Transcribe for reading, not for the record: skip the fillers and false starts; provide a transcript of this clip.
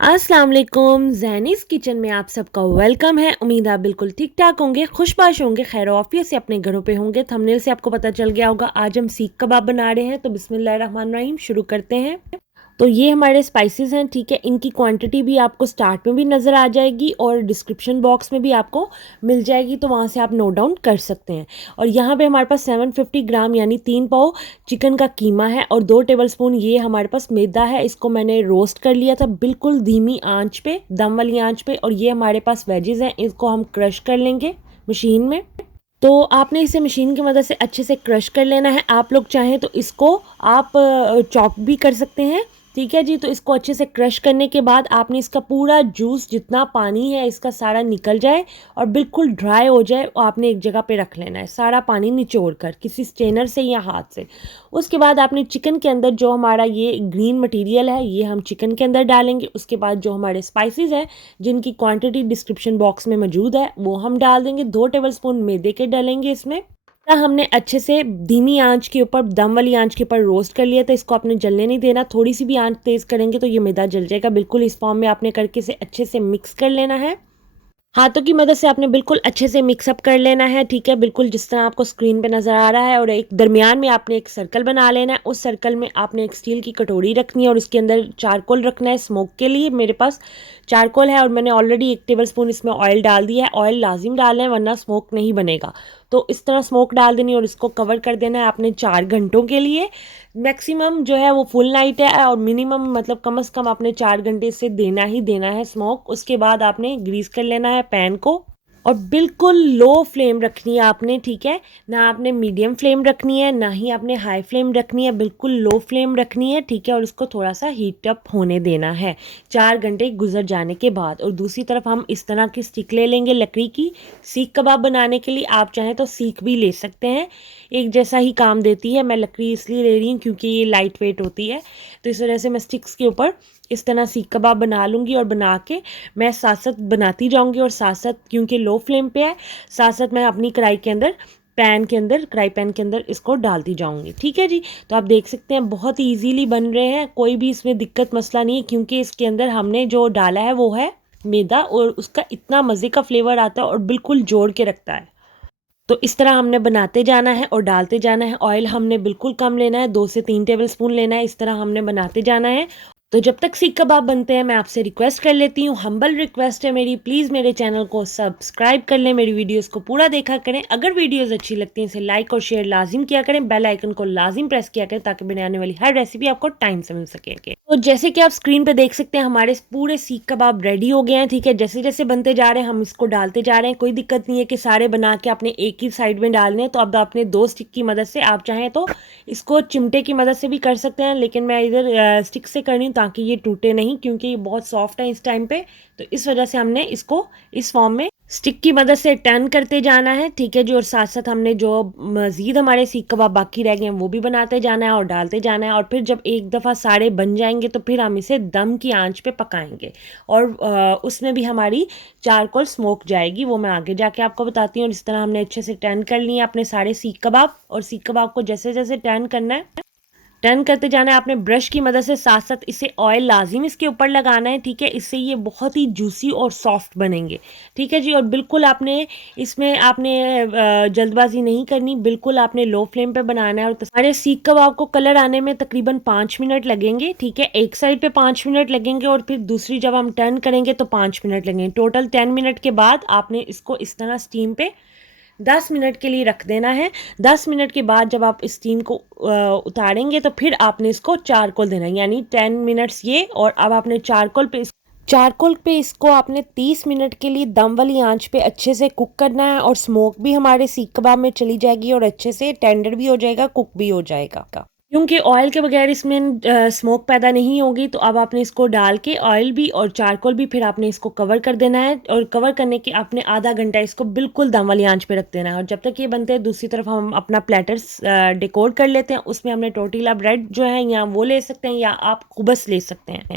अस्सलाम वालेकुम, ज़ैनिस किचन में आप सबका वेलकम है। उम्मीद आप बिल्कुल ठीक ठाक होंगे, खुशबाश होंगे, खैर ऑफियत से अपने घरों पे होंगे। थंबनेल से आपको पता चल गया होगा आज हम सीख कबाब बना रहे हैं, तो बिस्मिल्लाहिर्रहमानिर्रहीम शुरू करते हैं। तो ये हमारे स्पाइसेस हैं, ठीक है। इनकी क्वांटिटी भी आपको स्टार्ट में भी नज़र आ जाएगी और डिस्क्रिप्शन बॉक्स में भी आपको मिल जाएगी, तो वहाँ से आप नोट डाउन कर सकते हैं। और यहाँ पे हमारे पास 750 ग्राम यानी 3 पाव चिकन का कीमा है और 2 टेबलस्पून ये हमारे पास मैदा है। इसको मैंने रोस्ट कर लिया था बिल्कुल धीमी आंच पे, दम वाली आंच पे। और ये हमारे पास वेजेस हैं, इसको हम क्रश कर लेंगे मशीन में। तो आपने इसे मशीन की मदद से अच्छे से क्रश कर लेना है। आप लोग चाहें तो इसको आप चॉप भी कर सकते हैं, ठीक है जी। तो इसको अच्छे से क्रश करने के बाद आपने इसका पूरा जूस, जितना पानी है इसका सारा निकल जाए और बिल्कुल ड्राई हो जाए, और आपने एक जगह पे रख लेना है सारा पानी निचोड़ कर किसी स्ट्रेनर से या हाथ से। उसके बाद आपने चिकन के अंदर जो हमारा ये ग्रीन मटेरियल है ये हम चिकन के अंदर डालेंगे। उसके बाद जो हमारे स्पाइसेस हैं जिनकी क्वांटिटी डिस्क्रिप्शन बॉक्स में मौजूद है वो हम डाल देंगे। 2 टेबलस्पून मैदे के डालेंगे इसमें। हमने अच्छे से धीमी आंच के ऊपर, दम वाली आंच के ऊपर रोस्ट कर लिया था। इसको आपने जलने नहीं देना, थोड़ी सी भी आंच तेज करेंगे तो ये मैदा जल जाएगा। बिल्कुल इस फॉर्म में आपने करके इसे अच्छे से मिक्स कर लेना है। हाथों की मदद से आपने बिल्कुल अच्छे से मिक्सअप कर लेना है, ठीक है, बिल्कुल जिस तरह आपको स्क्रीन पे नज़र आ रहा है। और एक दरमियान में आपने एक सर्कल बना लेना है। उस सर्कल में आपने एक स्टील की कटोरी रखनी है और उसके अंदर चारकोल रखना है स्मोक के लिए। मेरे पास चारकोल है और मैंने ऑलरेडी 1 टेबलस्पून इसमें ऑयल डाल दिया है। ऑयल लाजिम डालना है वरना स्मोक नहीं बनेगा। तो इस तरह स्मोक डाल देनी और इसको कवर कर देना है आपने 4 घंटों के लिए। मैक्सिमम जो है वो फुल नाइट है और मिनिमम मतलब कम से कम आपने 4 घंटे से देना ही देना है स्मोक। उसके बाद आपने ग्रीस कर लेना है पैन को और बिल्कुल लो फ्लेम रखनी है आपने, ठीक है। ना आपने मीडियम फ्लेम रखनी है ना ही आपने हाई फ्लेम रखनी है, बिल्कुल लो फ्लेम रखनी है, ठीक है। और उसको थोड़ा सा हीट अप होने देना है 4 घंटे गुजर जाने के बाद। और दूसरी तरफ हम इस तरह की स्टिक ले लेंगे लकड़ी की, सीख कबाब बनाने के लिए। आप चाहें तो सीख भी ले सकते हैं, एक जैसा ही काम देती है। मैं लकड़ी इसलिए ले रही हूँ क्योंकि ये लाइट वेट होती है, तो इस वजह से मैं स्टिक्स के ऊपर इस तरह सीख कबाब बना लूँगी। और बना के मैं साथ साथ बनाती जाऊँगी और साथ साथ, क्योंकि लो फ्लेम पे है, साथ साथ मैं अपनी कढ़ाई के अंदर, कढ़ाई पैन के अंदर इसको डालती जाऊँगी, ठीक है जी। तो आप देख सकते हैं बहुत ही ईजीली बन रहे हैं, कोई भी इसमें दिक्कत मसला नहीं है, क्योंकि इसके अंदर हमने जो डाला है वो है मैदा और उसका इतना मज़े का फ्लेवर आता है और बिल्कुल जोड़ के रखता है। तो इस तरह हमने बनाते जाना है और डालते जाना है। ऑयल हमने बिल्कुल कम लेना है, 2 से 3 टेबलस्पून लेना है। इस तरह हमने बनाते जाना है। तो जब तक सीख कबाब बनते हैं मैं आपसे रिक्वेस्ट कर लेती हूँ, हम्बल रिक्वेस्ट है मेरी, प्लीज़ मेरे चैनल को सब्सक्राइब कर लें, मेरी वीडियोस को पूरा देखा करें। अगर वीडियोस अच्छी लगती हैं इसे लाइक और शेयर लाजिम किया करें, बेल आइकन को लाजिम प्रेस किया करें ताकि मैंने आने वाली हर रेसिपी आपको टाइम से मिल सके। तो जैसे कि आप स्क्रीन पे देख सकते हैं हमारे पूरे सीख कबाब रेडी हो गए हैं, ठीक है। जैसे जैसे बनते जा रहे हैं हम इसको डालते जा रहे हैं, कोई दिक्कत नहीं है कि सारे बना के आपने एक ही साइड में डालने हैं। तो अब आपने 2 स्टिक की मदद से, आप चाहें तो इसको चिमटे की मदद से भी कर सकते हैं, लेकिन मैं इधर स्टिक से कर रही हूँ ताकि ये टूटे नहीं, क्योंकि ये बहुत सॉफ्ट है इस टाइम पे। तो इस वजह से हमने इसको इस फॉर्म में स्टिक की मदद से टर्न करते जाना है, ठीक है जी। और साथ साथ हमने जो मज़ीद हमारे सीख कबाब बाकी रह गए हैं वो भी बनाते जाना है और डालते जाना है। और फिर जब एक दफ़ा सारे बन जाएंगे तो फिर हम इसे दम की आंच पे पकाएंगे और उसमें भी हमारी चारकोल स्मोक जाएगी, वो मैं आगे जाके आपको बताती हूँ। और इस तरह हमने अच्छे से टर्न कर लिए अपने सारे सीख कबाब। और सीख कबाब को जैसे जैसे टर्न करना है, टर्न करते जाना है आपने ब्रश की मदद से। साथ साथ इसे ऑयल लाजिम इसके ऊपर लगाना है, ठीक है। इससे ये बहुत ही जूसी और सॉफ्ट बनेंगे, ठीक है जी। और बिल्कुल आपने इसमें आपने जल्दबाजी नहीं करनी, बिल्कुल आपने लो फ्लेम पे बनाना है। और हमारे सीख कबाब को कलर आने में तकरीबन 5 मिनट लगेंगे, ठीक है। एक साइड पे 5 मिनट लगेंगे और फिर दूसरी जब हम टर्न करेंगे तो 5 मिनट लगेंगे। टोटल 10 मिनट के बाद आपने इसको इस तरह स्टीम पे 10 मिनट के लिए रख देना है। 10 मिनट के बाद जब आप स्टीम को उतारेंगे तो फिर आपने इसको चारकोल देना है, यानी 10 मिनट्स ये। और अब आपने चारकोल पे इसको आपने 30 मिनट के लिए दम वाली आंच पे अच्छे से कुक करना है। और स्मोक भी हमारे सीख कबाब में चली जाएगी और अच्छे से टेंडर भी हो जाएगा, कुक भी हो जाएगा, क्योंकि ऑयल के बगैर इसमें स्मोक पैदा नहीं होगी। तो अब आपने इसको डाल के ऑयल भी और चारकोल भी फिर आपने इसको कवर कर देना है। और कवर करने के आपने आधा घंटा इसको बिल्कुल दम वाली आंच पे रख देना है। और जब तक ये बनते हैं दूसरी तरफ हम अपना प्लेटर्स डेकोर कर लेते हैं। उसमें हमने टोर्टिला ब्रेड जो है या वो ले सकते हैं या आप खुबस ले सकते हैं,